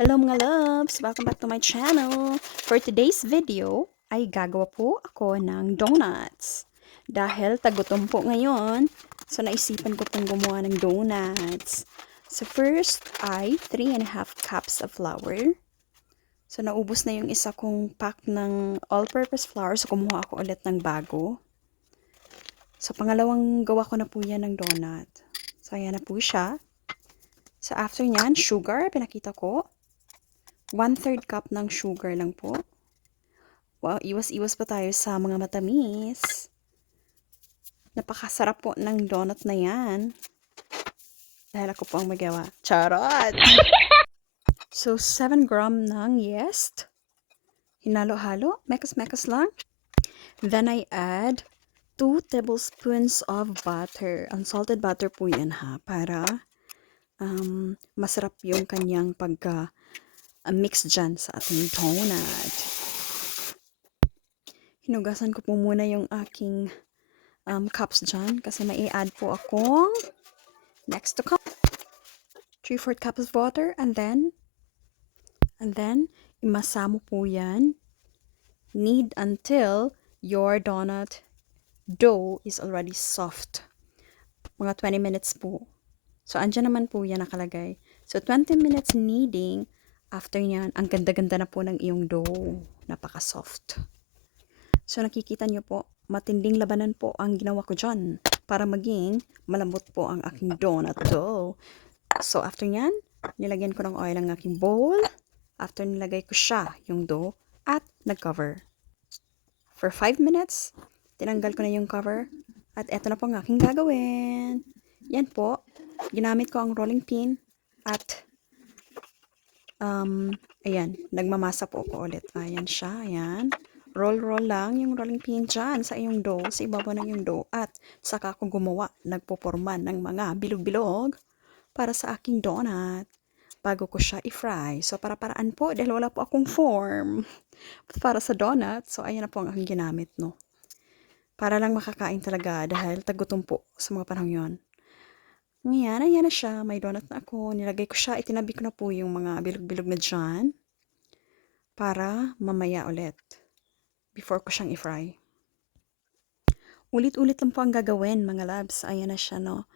Hello mga loves! Welcome back to my channel! For today's video, ay gagawa po ako ng donuts. Dahil tagutom po ngayon, so naisipan ko pong gumawa ng donuts. So first ay 3.5 cups of flour. So naubos na yung isa kong pack ng all-purpose flour, so kumuha ako ulit ng bago. So pangalawang gawa ko na po yan ng donut. So ayan na po siya. So after nyan, sugar, pinakita ko. 1/3 cup ng sugar lang po. Wow, iwas-iwas pa tayo sa mga matamis. Napakasarap po ng donut na yan. Dahil ako po ang magawa. Charot! So, 7 gram ng yeast. Hinalo-halo. Mekas-mekas lang. Then I add 2 tablespoons of butter. Unsalted butter po yan ha. Para masarap yung kanyang pagka-mix dyan sa ating donut. Hinugasan ko po muna yung aking cups dyan kasi may i-add po akong next to cup 3/4 cups of water and then imasa mo po yan. Knead until your donut dough is already soft. Mga 20 minutes po. So andyan naman po yan nakalagay. So 20 minutes kneading. After nyan, ang ganda-ganda na po ng iyong dough. Napaka-soft. So nakikita nyo po, matinding labanan po ang ginawa ko dyan para maging malambot po ang aking donut dough. So after nyan, nilagyan ko ng oil ang aking bowl. After nilagay ko siya, yung dough, at nag-cover. For 5 minutes, tinanggal ko na yung cover. At eto na po ang aking gagawin. Yan po, ginamit ko ang rolling pin at ayan, nagmamasa po ako ulit. Ayan siya, ayan. Roll lang yung rolling pin dyan sa iyong dough, sa ibabaw ng iyong dough. At saka ako gumawa, nagpoporma ng mga bilog-bilog para sa aking donut bago ko siya i-fry. So, para-paraan po dahil wala po akong form para sa donut. So, ayan na po ang aking ginamit, no. Para lang makakain talaga dahil tagutom po sa mga panahon yon. Ngayon, ayan na siya. May donut na ako. Nilagay ko siya. Itinabi ko na po yung mga bilog-bilog na dyan para mamaya ulit before ko siyang i-fry. Ulit-ulit lang po ang gagawin, mga labs. Ayan na siya, no.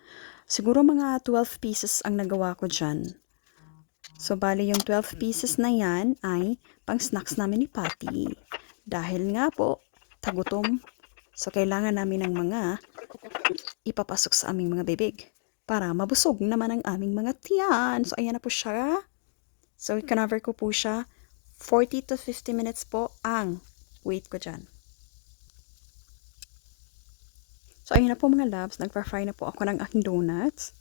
Siguro mga 12 pieces ang nagawa ko dyan. So, bali yung 12 pieces na yan ay pang snacks namin ni Patty. Dahil nga po, tagutom. So, kailangan namin ng mga ipapasok sa aming mga bibig para mabusog naman ang aming mga tiyan. So, ayan na po siya. So, i-cover ko po siya. 40 to 50 minutes po ang wait ko dyan. So, ayun na po mga loves. Nagpa-fry na po ako ng aking donuts.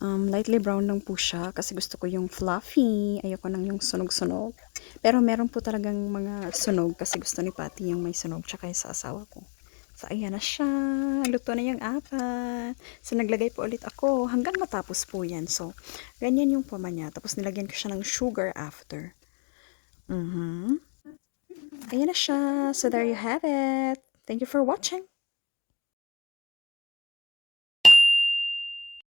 Lightly brown lang po siya kasi gusto ko yung fluffy. Ayoko nang yung sunog-sunog. Pero meron po talagang mga sunog kasi gusto ni Patty yung may sunog tsaka yung sa asawa ko. So, ayan na siya. Luto na yung apat. So, naglagay po ulit ako hanggang matapos po yan. So, ganyan yung pama niya. Tapos, nilagyan ko siya ng sugar after. Ayan na siya. So, there you have it. Thank you for watching.